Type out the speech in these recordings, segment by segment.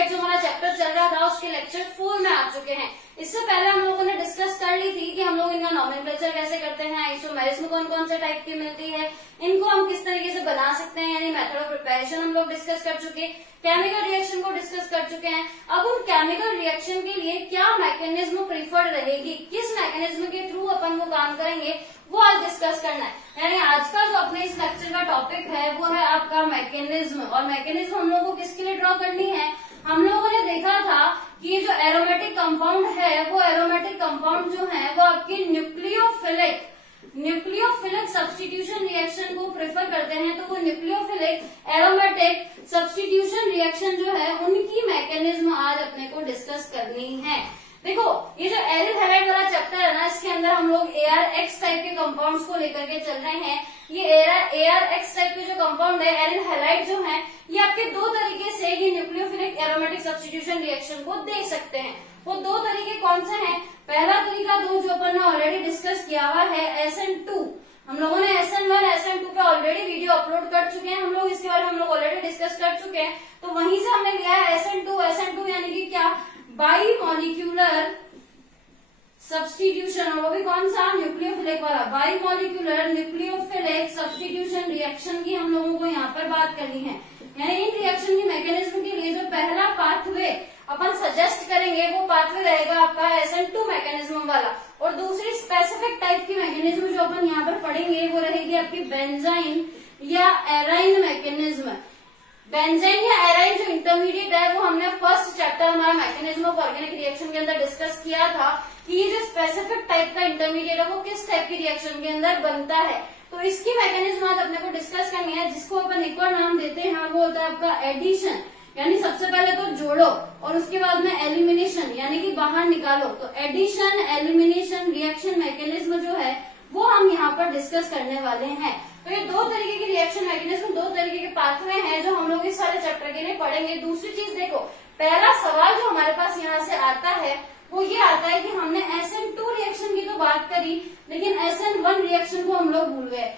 Halide जो हमारा chapter चल रहा था उसके लेक्चर 4 में आ चुके हैं। इससे पहले हम लोगों ने डिस्कस कर ली थी कि हम लोग इनका नॉमेनक्लेचर कैसे करते हैं, आइसोमेरिज्म कौन कौन से टाइप की मिलती है, इनको हम किस तरीके से बना सकते हैं, यानी मेथड ऑफ प्रिपरेशन हम लोग डिस्कस कर चुके, केमिकल रिएक्शन को डिस्कस कर चुके हैं। अब उन केमिकल रिएक्शन के लिए क्या मैकेनिज्म प्रीफर्ड रहेगी, किस मैकेनिज्म के थ्रू अपन वो काम करेंगे, वो आज डिस्कस करना है। यानी आज का जो अपने इस लेक्चर का टॉपिक है वो है आपका मैकेनिज्म। और मैकेनिज्म हम लोगों को किसके लिए ड्रॉ करनी है, हम लोगों ने देखा था कि ये जो एरोमेटिक कंपाउंड है वो एरोमेटिक कंपाउंड जो है वो आपकी न्यूक्लियोफिलिक सब्स्टिट्यूशन रिएक्शन को प्रेफर करते हैं। तो वो न्यूक्लियोफिलिक एरोमेटिक सब्स्टिट्यूशन रिएक्शन जो है उनकी मैकेनिज्म आज अपने को डिस्कस करनी है। देखो ये जो एरिल हैलाइड वाला चैप्टर है ना, इसके अंदर हम लोग ArX टाइप के कंपाउंड्स को लेकर के चल रहे हैं। ये ArX टाइप के जो कंपाउंड है एरिल हैलाइड जो है, ये आपके दो तरीके से ये न्यूक्लियोफिलिक एरोमेटिक सब्स्टिट्यूशन रिएक्शन को देख सकते हैं। वो दो तरीके कौन से हैं, पहला तरीका जो अपन ने ऑलरेडी डिस्कस किया हुआ है SN2। हम लोगों ने SN1 SN2 पे ऑलरेडी वीडियो अपलोड कर चुके हैं, हम लोग इसके बारे में हम लोग ऑलरेडी डिस्कस कर चुके हैं। तो वहीं से हमने लिया है SN2 यानी कि क्या, बाई मॉलिक्यूलर सब्स्टिट्यूशन, और वो भी कौन सा, न्यूक्लियोफिलिक वाला। By molecular nucleophilic substitution reaction की हम लोगों को यहाँ पर बात करनी है। यानी इन रिएक्शन की मैकेनिज्म के लिए जो पहला पाथवे अपन सजेस्ट करेंगे वो पाथवे रहेगा आपका SN2 मैकेनिज्म वाला। और दूसरी स्पेसिफिक टाइप की मैकेनिज्म जो अपन यहाँ पर पढ़ेंगे वो रहेगी आपकी बेंजाइन या एराइन मैकेनिज्म। बेंजाइन या एराइन जो इंटरमीडिएट है वो हमने फर्स्ट चैप्टर हमारा मैकेनिज्म ऑफ ऑर्गेनिक रिएक्शन के अंदर डिस्कस किया था कि ये जो स्पेसिफिक टाइप का इंटरमीडिएट है वो किस टाइप की रिएक्शन के अंदर बनता है। तो इसकी मैकेनिज्म आज अपने को डिस्कस करनी है, जिसको अपन एक और नाम देते हैं, वो होता है आपका एडिशन। यानी सबसे पहले तो जोड़ो और उसके बाद में एलिमिनेशन यानी कि बाहर निकालो। तो एडिशन एलिमिनेशन रिएक्शन मैकेनिज्म जो है वो हम यहाँ पर डिस्कस करने वाले हैं। तो ये दो तरीके की रिएक्शन मैकेनिज्म, दो तरीके के पाथवे हैं जो हम लोग इस वाले चैप्टर के लिए पढ़ेंगे। दूसरी चीज देखो, पहला सवाल जो हमारे पास यहाँ से आता है वो ये आता है कि हमने SN2 रिएक्शन की तो बात करी लेकिन SN1 रिएक्शन को हम लोग भूल गए।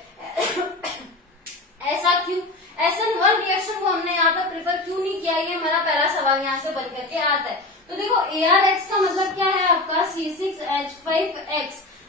ऐसा क्यों, SN1 रिएक्शन को हमने यहाँ पर प्रेफर क्यों नहीं किया, ये हमारा पहला सवाल यहाँ से बन करके आता है। तो देखो ArX का मतलब क्या है आपका C6H5X,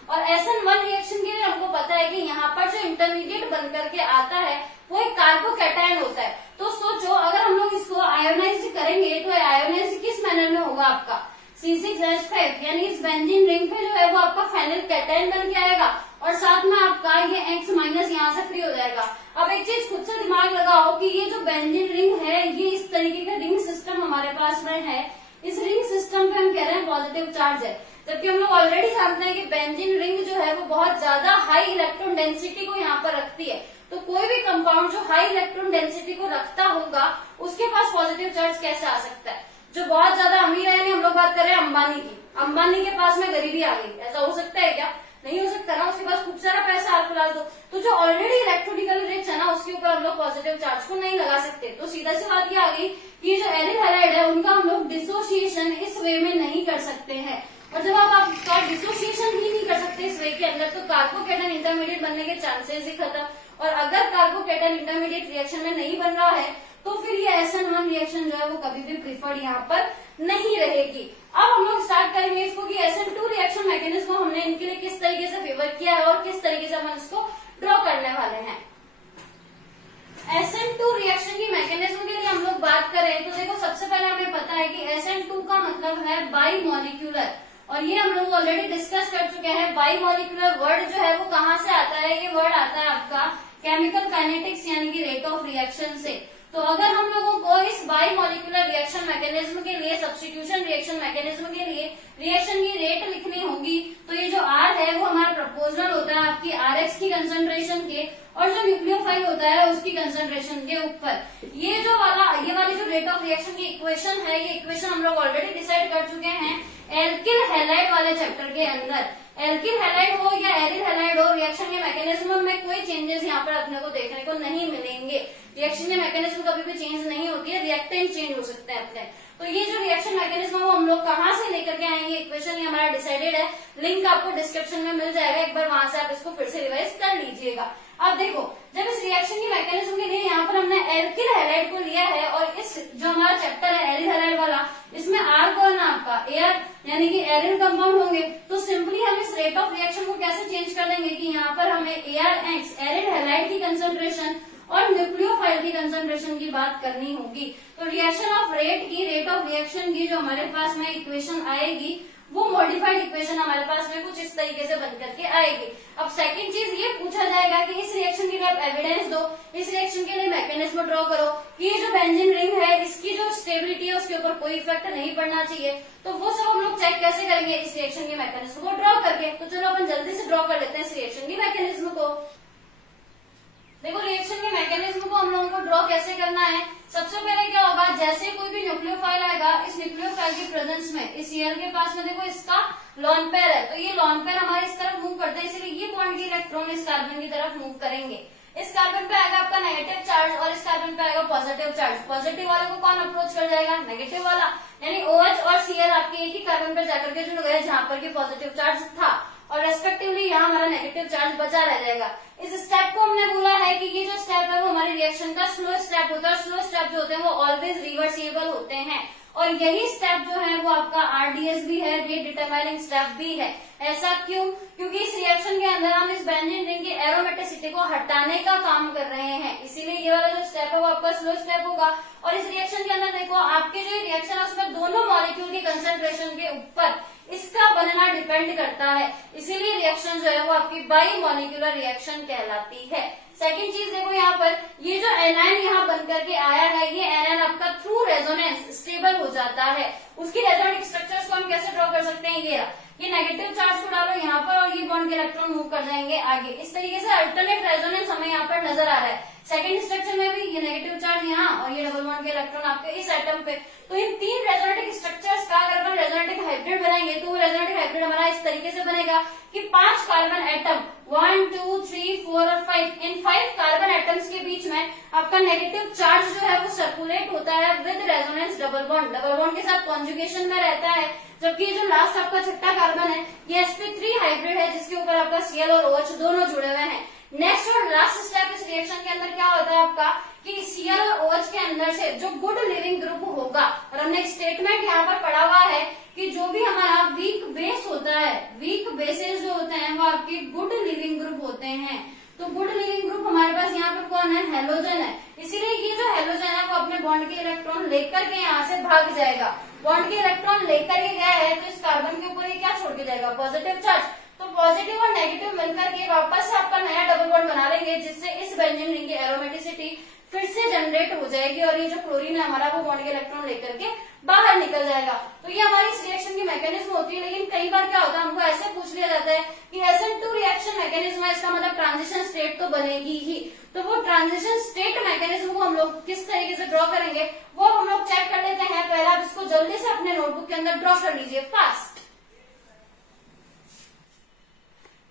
और SN1 रिएक्शन के लिए हमको पता है कि यहाँ पर जो इंटरमीडिएट बन करके आता है वो एक कार्बोकैटायन होता है। तो सोचो अगर हम लोग इसको आयोनाइज करेंगे तो आयोनाइज किस मैनर में होगा आपका C6H5, यानी इस बेंजीन रिंग पे जो है वो आपका फेनिल कैटायन बन के आएगा और साथ में आपका ये X माइनस यहाँ से फ्री हो जाएगा। अब एक चीज खुद से दिमाग लगाओ कि ये जो बेंजीन रिंग है ये इस तरीके का रिंग सिस्टम हमारे पास में है। इस रिंग सिस्टम पे हम कह रहे हैं पॉजिटिव चार्ज है, जबकि हम लोग ऑलरेडी जानते हैं कि बेंजीन रिंग जो है वो बहुत ज्यादा हाई इलेक्ट्रॉन डेंसिटी को यहाँ पर रखती है। तो कोई भी कंपाउंड जो हाई इलेक्ट्रॉन डेंसिटी को रखता होगा उसके पास पॉजिटिव चार्ज कैसे आ सकता है। जो बहुत ज्यादा अमीर है, हम लोग बात कर रहे हैं अंबानी की, अंबानी के पास में गरीबी आ गई, ऐसा हो सकता है क्या, नहीं हो सकता ना, उसके पास खूब सारा पैसा हाल फिलहाल तो जो ऑलरेडी इलेक्ट्रिकल रिच है ना उसके ऊपर हम लोग पॉजिटिव चार्ज को नहीं लगा सकते। तो सीधा सी बात ये आ गई कि ये जो एरिल हैलाइड है उनका हम लोग डिसोसिएशन इस वे में नहीं कर सकते हैं। और जब आप इसका डिसोसिएशन ही नहीं कर सकते इस वे के अंदर तो कार्बोकैटायन इंटरमीडिएट बनने के चांसेस ही खत्म। और अगर कार्बोकैटायन इंटरमीडिएट रिएक्शन में नहीं बन रहा है तो फिर ये SN1 रिएक्शन जो है वो कभी भी प्रीफर्ड यहाँ पर नहीं रहेगी। अब हम लोग स्टार्ट करेंगे इसको कि SN2 रिएक्शन मैकेनिज्म हमने इनके लिए किस तरीके से फेवर किया है और किस तरीके से हम इसको ड्रॉ करने वाले हैं। SN2 रिएक्शन की मैकेनिज्म के लिए हम लोग बात करें तो देखो सबसे पहले हमें पता है कि SN2 का मतलब है बाई मॉलिक्यूलर, और ये हम लोग ऑलरेडी डिस्कस कर चुके हैं। बाई मॉलिक्यूलर वर्ड जो है वो कहाँ से आता है, ये वर्ड आता है आपका केमिकल काइनेटिक्स यानी कि रेट ऑफ रिएक्शन से। तो अगर हम लोगों को इस बाई मॉलिक्यूलर रिएक्शन मैकेनिज्म के लिए, सब्स्टिट्यूशन रिएक्शन मैकेनिज्म के लिए रिएक्शन की रेट लिखनी होगी तो ये जो R है वो हमारा प्रपोजनल होता है आपकी RX की कंसंट्रेशन के, और जो न्यूक्लियोफाइल होता है उसकी कंसंट्रेशन के ऊपर। ये वाली जो रेट ऑफ रिएक्शन की इक्वेशन है, ये इक्वेशन हम लोग ऑलरेडी डिसाइड कर चुके हैं एल्किल हैलाइड वाले चैप्टर के अंदर। एल्किल हैलाइड हो या एरिल हैलाइड हो, रिएक्शन के मैकेनिज्म में कोई चेंजेस यहाँ पर अपने को देखने को नहीं मिलेंगे। रिएक्शन के मैकेनिज्म कभी भी चेंज नहीं होती है, रिएक्टेंट चेंज हो सकते हैं अपने। तो ये जो रिएक्शन मैकेनिज्म है वो हम लोग कहाँ से लेकर के आएंगे, इक्वेशन ये हमारा डिसाइडेड है, लिंक आपको डिस्क्रिप्शन में मिल जाएगा, एक बार वहां से आप इसको फिर से रिवाइज कर लीजिएगा। अब देखो जब इस रिएक्शन की मैकेनिज्म के लिए यहाँ पर हमने एल्किल हैलाइड को लिया है और इस जो हमारा चैप्टर है एरिल हैलाइड वाला, इसमें आर कौन है आपका, एयर यानी कि एरिल कंपाउंड होंगे। तो सिंपली हम इस रेट ऑफ रिएक्शन को कैसे चेंज कर देंगे कि यहाँ पर हमें ArX एरिल हैलाइड की कंसंट्रेशन और न्यूक्लियोफाइल की कंसंट्रेशन की बात करनी होगी। तो रिएक्शन ऑफ रेट की, रेट ऑफ रिएक्शन की जो हमारे पास में इक्वेशन आएगी वो मॉडिफाइड इक्वेशन हमारे पास में कुछ इस तरीके से बन करके आएगी। अब सेकंड चीज ये पूछा जाएगा कि इस रिएक्शन के लिए आप एविडेंस दो, इस रिएक्शन के लिए मैकेनिज्म ड्रॉ करो कि ये जो बेंजीन रिंग है इसकी जो स्टेबिलिटी है उसके ऊपर कोई इफेक्ट नहीं पड़ना चाहिए। तो वो सब हम लोग चेक कैसे करेंगे, इस रिएक्शन के मैकेनिज्म को ड्रॉ करके। तो चलो अपन जल्दी से ड्रॉ कर लेते हैं इस रिएक्शन की मैकेनिज्म को। देखो रिएक्शन के मैकेनिज्म को हम लोगों को ड्रॉ कैसे करना है। सबसे पहले क्या होगा, जैसे कोई भी न्यूक्लियोफाइल आएगा, इस न्यूक्लियोफाइल की प्रेजेंस में इस सीएल के पास में देखो इसका लोन पेयर है, तो ये लोन पेयर हमारे इस तरफ मूव करते हैं, इसलिए ये बॉन्ड के इलेक्ट्रॉन इस कार्बन की तरफ मूव करेंगे। इस कार्बन पे आएगा आपका नेगेटिव चार्ज और इस कार्बन पे आएगा पॉजिटिव चार्ज। पॉजिटिव वाले को कौन अप्रोच कर जाएगा, नेगेटिव वाला, यानी OH और Cl आपके एक ही कार्बन पर जाकर के जुड़ गए जहां पर की पॉजिटिव चार्ज था और रेस्पेक्टिवली यहाँ हमारा नेगेटिव चार्ज बचा रह जाएगा। इस स्टेप को हमने बोला है कि ये जो स्टेप है वो हमारी रिएक्शन का स्लो स्टेप होता है। स्लो स्टेप जो होते हैं वो ऑलवेज रिवर्सिबल होते हैं और यही स्टेप जो है वो आपका RDS भी है, रेट डिटरमाइनिंग स्टेप भी है। ऐसा क्यों, क्योंकि इस रिएक्शन के अंदर हम इस बेंजीन रिंग की एरोमेटिसिटी को हटाने का काम कर रहे हैं, इसीलिए ये वाला जो स्टेप है वो आपका स्लो स्टेप होगा। और इस रिएक्शन के अंदर देखो आपके जो रिएक्शन है उसमें दोनों मॉलिक्यूल की कंसेंट्रेशन के ऊपर इसका बनना डिपेंड करता है, इसीलिए रिएक्शन जो है वो आपकी बाई मॉलिक्यूलर रिएक्शन कहलाती है। सेकंड चीज देखो यहाँ पर ये जो एनायन यहाँ बन करके आया है, ये एनायन आपका थ्रू रेजोनेंस स्टेबल हो जाता है। उसकी रेजोनेटिक स्ट्रक्चर्स को हम कैसे ड्रॉ कर सकते हैं, ये नेगेटिव चार्ज को डालो यहाँ पर और ये बॉन्ड के इलेक्ट्रॉन मूव कर जाएंगे आगे। इस तरीके से अल्टरनेट रेजोनेंस हमें यहाँ पर नजर आ रहा है। सेकंड स्ट्रक्चर में भी ये नेगेटिव चार्ज यहाँ और ये डबल बॉन्ड के इलेक्ट्रॉन आपके इस एटम पे। तो इन तीन रेजोनेटिक स्ट्रक्चर्स का अगर हम रेजोनेटिक हाइब्रिड बनाएंगे तो वो रेजोनेटिक हाइब्रिड हमारा इस तरीके से बनेगा कि 5 कार्बन एटम 1, 2, 3, 4 और 5, इन 5 कार्बन एटम्स के बीच में आपका नेगेटिव चार्ज जो है वो सर्कुलेट होता है with resonance double bond. Double bond के साथ कॉन्जुगेशन में रहता है, जबकि जो लास्ट आपका छठा कार्बन है ये sp3 हाइब्रिड है जिसके ऊपर आपका Cl और OH दोनों जुड़े हुए हैं। नेक्स्ट और लास्ट स्टेप इस रिएक्शन के अंदर क्या होता है आपका कि Cl और OH के अंदर से जो गुड लिविंग ग्रुप होगा, और हमने एक स्टेटमेंट यहाँ पर पढ़ा हुआ है कि जो भी हमारा वीक बेस होता है, वीक बेसेस जो होते हैं वो आपके गुड लिविंग ग्रुप होते हैं। तो गुड लिविंग ग्रुप हमारे पास यहाँ पर कौन है, हेलोजन है। इसीलिए ये जो हेलोजन है वो अपने बॉन्ड के इलेक्ट्रॉन लेकर के यहाँ से भाग जाएगा। बॉन्ड के इलेक्ट्रॉन लेकर के गया है तो इस कार्बन के ऊपर ये क्या छोड़ के जाएगा, पॉजिटिव चार्ज। तो पॉजिटिव और नेगेटिव मिलकर के वापस से आपका नया डबल बॉन्ड बना लेंगे जिससे इस बेंजीन रिंग की एरोमेटिसिटी फिर से जनरेट हो जाएगी और ये जो क्लोरीन है हमारा वो बॉन्ड के इलेक्ट्रॉन लेकर के बाहर निकल जाएगा। तो ये हमारी इस रिएक्शन की मैकेनिज्म होती है। लेकिन कई बार क्या होता है, हमको ऐसे पूछ लिया जाता है कि SN2 रिएक्शन मैकेनिज्म है, इसका मतलब ट्रांजिशन स्टेट तो बनेगी ही। तो वो ट्रांजिशन स्टेट मैकेनिज्म को हम लोग किस तरीके से ड्रॉ करेंगे वो हम लोग चेक कर लेते हैं। पहले आप इसको जल्दी से अपने नोटबुक के अंदर ड्रॉ कर लीजिए, फास्ट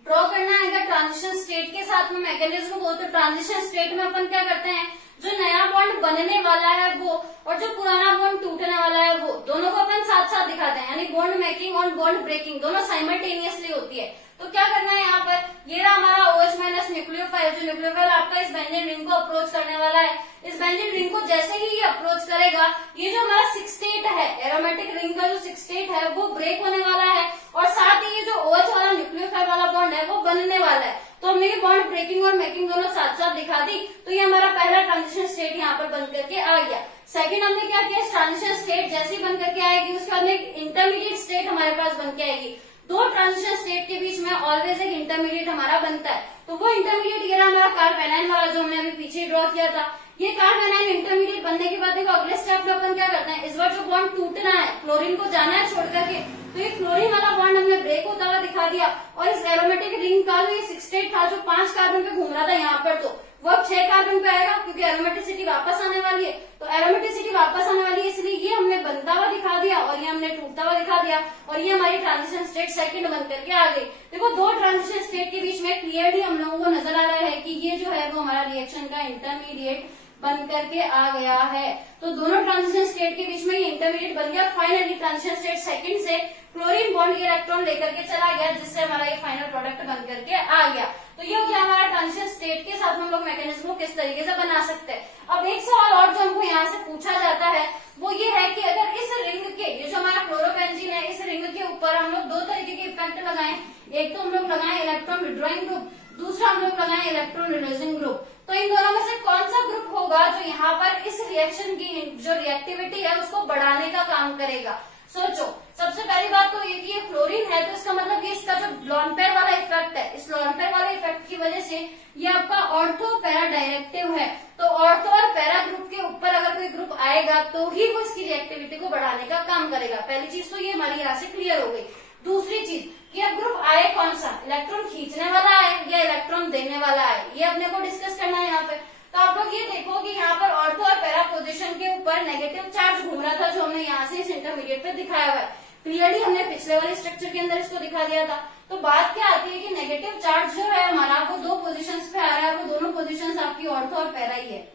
ड्रॉ करना है ट्रांजिशन स्टेट के साथ में मैकेनिज्म को। तो ट्रांजिशन स्टेट में अपन क्या करते हैं, जो नया बॉन्ड बनने वाला है वो और जो पुराना बॉन्ड टूटने वाला है वो दोनों को अपन साथ साथ दिखाते हैं, यानी बॉन्ड मेकिंग और बॉन्ड ब्रेकिंग दोनों साइमल्टेनियसली होती है। तो क्या करना है यहाँ पर, ये रहा हमारा OH माइनस न्यूक्लियोफाइल। जो न्यूक्लियोफाइल आपका इस बेंजीन रिंग को अप्रोच करने वाला है, इस बेंजीन रिंग को जैसे ही ये अप्रोच करेगा ये जो हमारा 6 स्टेट है, एरोमेटिक रिंग का जो 6 स्टेट है वो ब्रेक होने वाला है और साथ ही ये जो OH वाला न्यूक्लियोफाइल वाला बॉन्ड है वो बनने वाला है। तो हमने ये बॉन्ड ब्रेकिंग और मेकिंग दोनों साथ साथ दिखा दी। तो ये हमारा पहला ट्रांजिशन स्टेट यहाँ पर बन करके आ गया। सेकंड हमने क्या किया, ट्रांजिशन स्टेट जैसी बन करके आएगी उसके बाद में एक इंटरमीडिएट स्टेट हमारे पास बन के आएगी। दो ट्रांजिशन स्टेट के बीच में ऑलवेज एक इंटरमीडिएट हमारा बनता है। तो वो इंटरमीडिएट ये रहा हमारा कार्बेनाइन वाला जो हमने अभी पीछे ड्रॉ किया था। ये कार्बेनाइन इंटरमीडिएट बनने के बाद देखो अगले स्टेप में अपन क्या करते हैं, इस बार जो बॉन्ड टूटना है, क्लोरीन को जाना है छोड़ करके, तो ये क्लोरीन वाला बॉन्ड हमने ब्रेक होता हुआ दिखा दिया और इस एरोमेटिक रिंग का जो ये 6 स्टेट था जो 5 कार्बन पे घूम रहा था यहाँ पर, तो वो अब 6 कार्बन पे आएगा क्योंकि एरोमेटिसिटी वापस आने वाली है। तो एरोमेटिसिटी वापस आने वाली है इसलिए ये हमने बनता हुआ दिखा दिया और ये हमने टूटता हुआ दिखा दिया और ये हमारी ट्रांजिशन स्टेट सेकंड बन करके आ गई। देखो दो ट्रांजिशन स्टेट के बीच में क्लियरली हम लोगों को नजर आ रहा है कि ये जो है वो हमारा रिएक्शन का इंटरमीडिएट बन करके आ गया है। तो दोनों ट्रांजिशन स्टेट के बीच में ये इंटरमीडिएट बन गया। फाइनली ट्रांजिशन स्टेट सेकंड से क्लोरीन बॉन्ड के इलेक्ट्रॉन लेकर के चला गया जिससे हमारा ये फाइनल प्रोडक्ट बन करके आ गया। तो ये हो गया हमारा ट्रांजिशन स्टेट के साथ में लोग मैकेनिज्म को किस तरीके से बना सकते हैं। अब एक सवाल और जो हमको यहाँ से पूछा जाता है वो ये है कि अगर इस रिंग के, ये जो हमारा क्लोरोबेंजीन है, इस रिंग के ऊपर हम लोग दो तरीके के इफेक्ट लगाएं, एक तो हम लोग लगाएं इलेक्ट्रॉन विड्रॉइंग ग्रुप, दूसरा हम लोग लगाएं इलेक्ट्रॉन रिलीजिंग ग्रुप। तो इन दोनों में से कौन सा ग्रुप होगा जो यहाँ पर इस रिएक्शन की जो रिएक्टिविटी है उसको बढ़ाने का काम करेगा। सोचो, सबसे पहली बात तो ये कि ये क्लोरीन है, तो इसका मतलब ये इसका जो लॉन पेयर वाला इफेक्ट है, इस लॉन पेयर वाले इफेक्ट की वजह से ये आपका ऑर्थो पैरा डायरेक्टिव है। तो ऑर्थो और पैरा ग्रुप के ऊपर अगर कोई ग्रुप आएगा तो ही वो इसकी रिएक्टिविटी को बढ़ाने का काम करेगा। पहली चीज तो ये हमारी यहाँ से क्लियर हो गई। दूसरी चीज कि अब ग्रुप आए कौन सा, इलेक्ट्रॉन खींचने वाला आए या इलेक्ट्रॉन देने वाला आए, ये अपने को डिस्कस करना है यहाँ पे। तो आप लोग ये देखो कि यहाँ पर ऑर्थो और पैरा पोजीशन के ऊपर नेगेटिव चार्ज घूम रहा था, जो हमने यहाँ से इस इंटरमीडिएट पे दिखाया हुआ है। क्लियरली हमने पिछले वाले स्ट्रक्चर के अंदर इसको दिखा दिया था। तो बात क्या आती है कि नेगेटिव चार्ज जो है हमारा वो दो पोजीशंस पे आ रहा है, वो दोनों पोजीशंस आपकी ऑर्थो और पैरा ही है।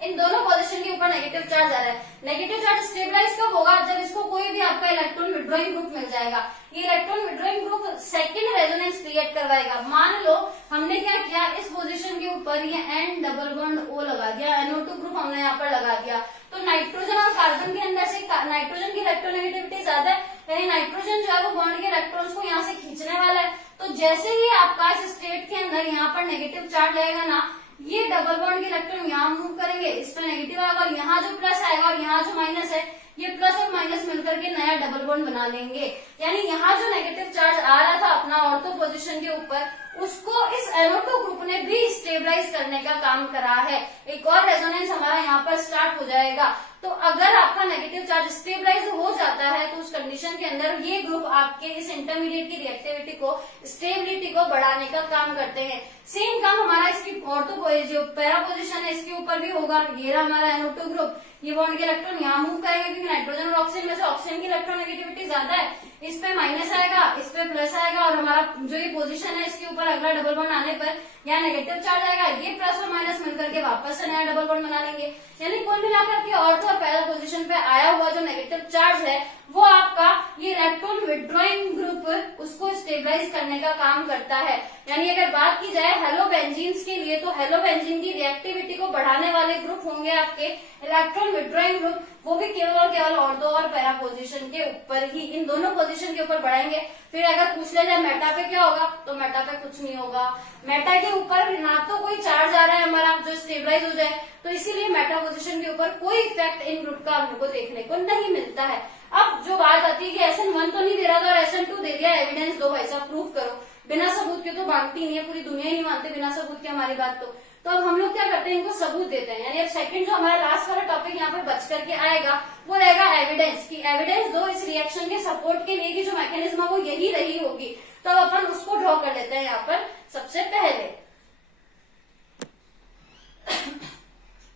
इन दोनों पोजीशन के ऊपर नेगेटिव चार्ज आ रहा है। नेगेटिव चार्ज स्टेबलाइज कब होगा, जब इसको कोई भी आपका इलेक्ट्रॉन विड्रॉइंग ग्रुप मिल जाएगा। ये electron withdrawing group second resonance create करवाएगा। मान लो हमने क्या किया, इस पोजीशन के ऊपर ये N डबल बॉन्ड O लगा दिया, NO2 ग्रुप हमने यहाँ पर लगा दिया। तो नाइट्रोजन और कार्बन के अंदर से नाइट्रोजन की इलेक्ट्रोनेगेटिविटी ज्यादा है, यानी नाइट्रोजन जो है वो बॉन्ड के इलेक्ट्रॉन्स को यहाँ से खींचने वाला है। तो जैसे ही आपका इस स्टेट के अंदर यहाँ पर नेगेटिव चार्ज आएगा ना, ये डबल बॉन्ड के इलेक्ट्रॉन यहाँ मूव करेंगे, इस पर नेगेटिव आएगा और यहाँ जो प्लस आएगा और यहाँ जो माइनस है, ये प्लस और माइनस मिलकर के नया डबल बॉन्ड बना लेंगे। यानी यहाँ जो नेगेटिव चार्ज आ रहा था अपना ऑर्थो पोजीशन के ऊपर, उसको इस NO2 ग्रुप ने भी स्टेबलाइज करने का काम करा है। एक और रेजोनेंस हमारा यहाँ पर स्टार्ट हो जाएगा। तो अगर आपका नेगेटिव चार्ज स्टेबलाइज हो जाता है तो उस कंडीशन के अंदर ये ग्रुप आपके इस इंटरमीडिएट की रिएक्टिविटी को, स्टेबिलिटी को बढ़ाने का काम करते हैं। सेम काम हमारा इसकी ऑर्थो जो पैरा पोजीशन है इसके ऊपर भी होगा। ये रहा हमारा NO2 ग्रुप, ये बॉन्ड के इलेक्ट्रॉन यहाँ मूव करेंगे क्योंकि नाइट्रोजन और ऑक्सीजन में से ऑक्सीजन की इलेक्ट्रोनेगेटिविटी ज्यादा है, इस पे माइनस आएगा, इस पे प्लस आएगा और हमारा जो ये पोजीशन है इसके ऊपर अगला डबल बॉन्ड आने पर यहाँ नेगेटिव चार्ज आएगा, ये प्लस और माइनस मिलकर के वापस से नया डबल बॉन्ड बना लेंगे। यानी कुल मिलाकर के ऑर्थो और पैरा पोजीशन पे आया हुआ जो नेगेटिव चार्ज है वो आपका ये इलेक्ट्रॉन विड्रॉइंग ग्रुप उसको स्टेबलाइज करने का काम करता है। यानी अगर बात की जाए हेलोबेंजीन्स के लिए, तो हेलोबेंजीन की रिएक्टिविटी को बढ़ाने वाले ग्रुप होंगे आपके इलेक्ट्रॉन विड्रॉइंग ग्रुप, वो भी केवल और केवल ऑर्थो और पैरा पोजीशन के ऊपर ही, इन दोनों पोजीशन के ऊपर बढ़ाएंगे। फिर अगर पूछ ले जाए मेटा पे क्या होगा, तो मेटा पे कुछ नहीं होगा। मेटा के ऊपर ना तो कोई चार्ज आ रहा है हमारा जो स्टेबलाइज हो जाए, तो इसीलिए मेटा पोजीशन के ऊपर कोई इफेक्ट इन ग्रुप का हमको देखने को नहीं मिलता है। अब जो बात आती है कि SN1 तो नहीं दे रहा था और SN2 दे दिया, एविडेंस दो भाई साहब, प्रूफ करो। बिना सबूत के तो मानती नहीं है, पूरी दुनिया ही नहीं मानते बिना सबूत के हमारी बात। तो अब हम लोग क्या करते हैं, इनको सबूत देते हैं। यानी अब सेकंड जो हमारा लास्ट वाला टॉपिक यहाँ पे बच करके आएगा वो रहेगा एविडेंस, की एविडेंस दो इस रिएक्शन के सपोर्ट के लिए कि जो मैकेनिज्म है वो यही रही होगी। तो अब अपन उसको ड्रॉ कर लेते हैं यहाँ पर सबसे पहले।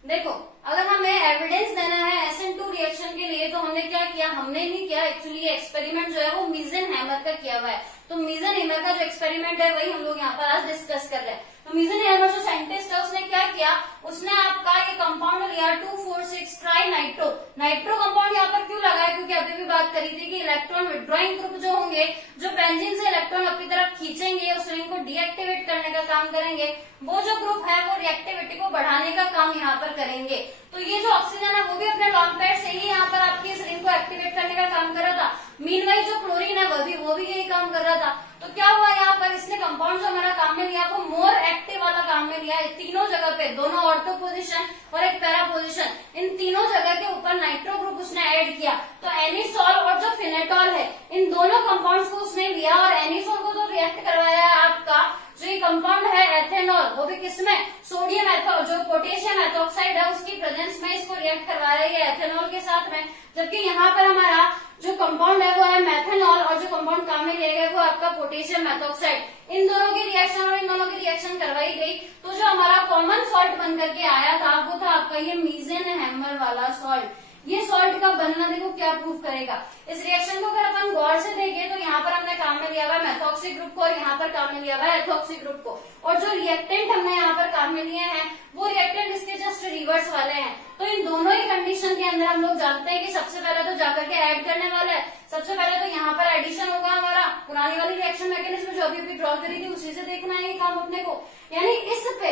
देखो, अगर हमें एविडेंस देना है SN2 रिएक्शन के लिए तो हमने क्या किया, हमने नहीं किया एक्चुअली, ये एक्सपेरिमेंट जो है वो मीजन-हैमर का किया हुआ है। तो मीजन-हैमर का जो एक्सपेरिमेंट है वही हम लोग यहाँ पर आज डिस्कस कर रहे हैं। तो मीजन-हैमर जो साइंटिस्ट है उसने क्या किया, उसने आपका ये कंपाउंड लिया 2,4,6 ट्राई नाइट्रो। नाइट्रो कंपाउंड यहाँ पर क्यों लगाया, क्योंकि अभी भी बात करी थी कि इलेक्ट्रॉन विड्रॉइंग ग्रुप जो होंगे, जो बेंजीन से इलेक्ट्रॉन अपनी तरफ खींचेंगे, उस रिंग को डीएक्टिवेट करने का काम करेंगे, वो जो ग्रुप है वो रिएक्टिविटी को बढ़ाने का काम यहाँ पर करेंगे। तो ये जो ऑक्सीजन है वो भी अपने लॉन्ग पैड से ही यहाँ पर आपकी इस रिंग को एक्टिवेट करने का काम कर रहा था। मीनवाइल जो क्लोरीन है वो भी यही काम कर रहा था। तो क्या हुआ यहाँ पर, इसने कंपाउंड जो हमारा काम में लिया वो मोर एक्टिव वाला काम में लिया है। तीनों जगह पे, दोनों ऑर्थो पोजीशन और एक पैरा पोजीशन, इन तीनों जगह के ऊपर नाइट्रो ग्रुप उसने ऐड किया। तो एनिसोल और जो फिनेटॉल है, इन दोनों कंपाउंड्स को उसने लिया और एनिसोल को तो रिएक्ट करवाया है आपका जो ये कंपाउंड है एथेनॉल, वो भी किसमें, सोडियम जो पोटेशियम एथोक्साइड है उसकी प्रेजेंस में इसको रिएक्ट करवाया है एथेनॉल के साथ में। जबकि यहाँ पर हमारा जो कंपाउंड है वो है मेथेनॉल और जो कंपाउंड काम में लिया गया वो आपका पोटेशियम मेथोक्साइड। इन दोनों की रिएक्शन और इन दोनों की रिएक्शन करवाई गई तो जो हमारा कॉमन सॉल्ट बन करके आया था वो था आपका ये मीजन-हैमर वाला सॉल्ट। ये सॉल्ट का बनना देखो क्या प्रूफ करेगा। इस रिएक्शन को अगर अपन गौर से देखें तो यहाँ पर हमने काम में लिया हुआ है मेथॉक्सी ग्रुप को और यहाँ पर काम में लिया हुआ है एथॉक्सी ग्रुप को, और जो रिएक्टेंट हमने यहाँ पर काम में लिए हैं वो रिएक्टेंट इसके जस्ट रिवर्स वाले हैं। तो इन दोनों ही कंडीशन के अंदर हम लोग जानते हैं कि सबसे पहले तो जाकर के ऐड करने वाला है, सबसे पहले तो यहाँ पर एडिशन होगा हमारा। पुरानी वाली रिएक्शन मैकेनिज्म जो अभी ड्रॉ करी थी उसी से देखना है ये काम अपने को। यानी इस पे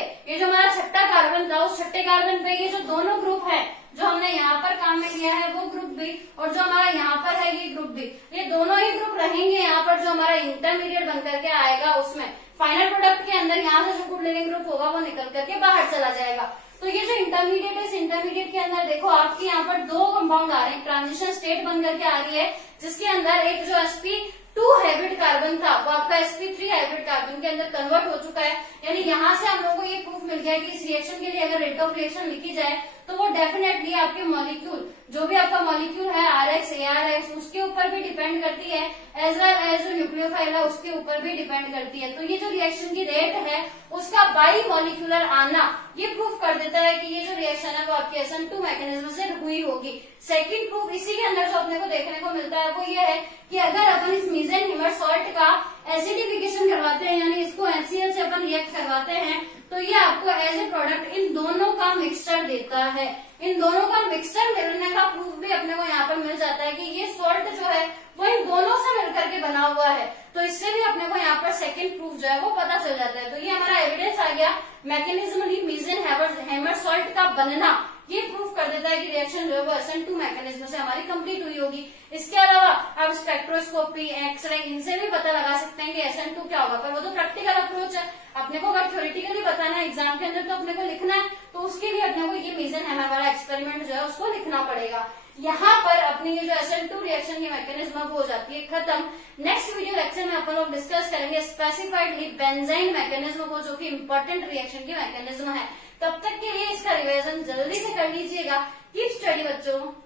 उस छठे कार्बन पे ये जो दोनों ग्रुप है जो हमने यहाँ पर काम में लिया है वो ग्रुप बी और जो हमारा यहाँ पर है ये ग्रुप बी, ये दोनों ही ग्रुप रहेंगे यहाँ पर। जो हमारा इंटरमीडिएट बनकर के आएगा उसमें फाइनल प्रोडक्ट के अंदर यहाँ से जो गुड लिविंग ग्रुप होगा वो निकल करके बाहर चला जाएगा। तो ये जो इंटरमीडिएट है, इस इंटरमीडिएट के अंदर देखो आपके यहाँ पर दो कंपाउंड आ रहे हैं, ट्रांजिशन स्टेट बन करके आ रही है, जिसके अंदर एक जो sp2 हाइब्रिड कार्बन था वो आपका sp3 हाइब्रिड कार्बन के अंदर कन्वर्ट हो चुका है। यानी यहाँ से हम लोगों को ये प्रूफ मिल गया कि इस रिएक्शन के लिए अगर रेट ऑफ रिएक्शन लिखी जाए तो वो डेफिनेटली आपके मॉलिक्यूल जो भी आपका मॉलिक्यूल है RX ARX उसके ऊपर भी डिपेंड करती है, एज वेल एज जो न्यूक्लियोफाइल है उसके ऊपर भी डिपेंड करती है। तो ये जो रिएक्शन की रेट है उसका बाई मॉलिक्यूलर आना ये प्रूफ कर देता है कि ये जो रिएक्शन है वो आपके SN2 मैकेनिज्म से हुई होगी। सेकंड प्रूफ इसी के अंदर जो अपने को देखने को मिलता है वो ये है कि अगर अपन इस मीसेनहाइमर सॉल्ट का एसिडिफिकेशन करवाते हैं यानी इसको HCl से अपन रिएक्ट करवाते हैं तो ये आपको एज ए प्रोडक्ट इन दोनों का मिक्सचर देता है। इन दोनों का मिक्सचर मिलने का प्रूफ भी अपने को यहाँ पर मिल जाता है कि ये सॉल्ट जो है वो इन दोनों से मिलकर के बना हुआ है। तो इससे भी अपने को यहाँ पर सेकंड प्रूफ जो है वो पता चल जाता है। तो ये हमारा एविडेंस आ गया मैकेनिज्मली मीसेनहाइमर सॉल्ट का बनना ये प्रूफ कर देता है कि रिएक्शन जो है वो SN2 मैकेनिज्म से हमारी कंप्लीट हुई होगी। इसके अलावा आप स्पेक्ट्रोस्कोपी एक्सरे इनसे भी पता लगा सकते हैं कि SN2 क्या होगा, पर वो तो प्रैक्टिकल अप्रोच है। अपने को अगर थ्योरेटिकली बताना है एग्जाम के अंदर तो अपने को लिखना है, तो उसके लिए अपने को ये मीसेनहाइमर वाला एक्सपेरिमेंट जो है उसको लिखना पड़ेगा। यहाँ पर अपनी ये जो SN2 रिएक्शन की मैकेनिज्म हो जाती है खत्म। नेक्स्ट वीडियो लेक्चर में अपन लोग डिस्कस करेंगे स्पेसिफाइडली बेंजाइन मैकेनिज्म को, जो कि इम्पोर्टेंट रिएक्शन की मैकेनिज्म है। तब तक के लिए इसका रिवीजन जल्दी से कर लीजिएगा। कीप स्टडी बच्चों।